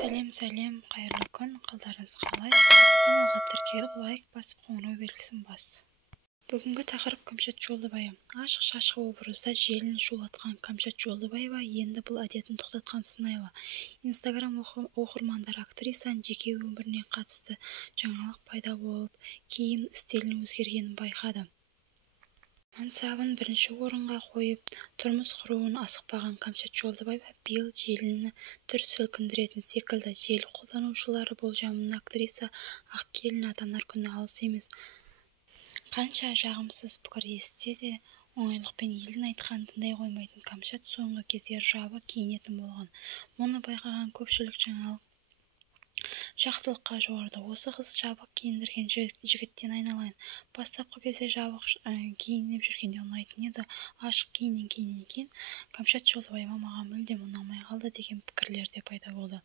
Сәлем, қайырлы күн, қалдарыңыз қалай? Каналға тіркеліп, лайк басып, қоңырау белгісін бас. Бүгінгі тақырып Кәмшат Жолдыбаева. Ашық-шашық образда желіні шулатқан Кәмшат Жолдыбаева енді бұл әдетін тоқтатқан сыңайлы. Инстаграм оқырмандары актрисаның жеке өміріне қатысты жаңалық пайда болып, киім стилінің өзгергенін байқады. Мансабын бірінші орынға қойып, тұрмыс құруын асықпаған Кәмшат Жолдыбаева биыл желіні дүр сілкіндіретін секілді. Желі қолданушылары болжамын актриса Ақкелін атанар күні алыс емес. Қанша жағымсыз пікір естісе де, оңайлықпен елдің айтқанын тыңдай қоймайтын Кәмшат соңғы кездері жабық киінетін болған. Мұны байқаған көпшілік жаңалық жақсылыққа жорыды. Осы қыз жабық киіндірген жігіттен айналайын. Бастапқы кезде жабық киініп жүргенде ұнайтын еді. Ашық киінген кейін Кәмшат Жолдыбаева маған мүлдем ұнамай қалды деген пікірлер де пайда болды.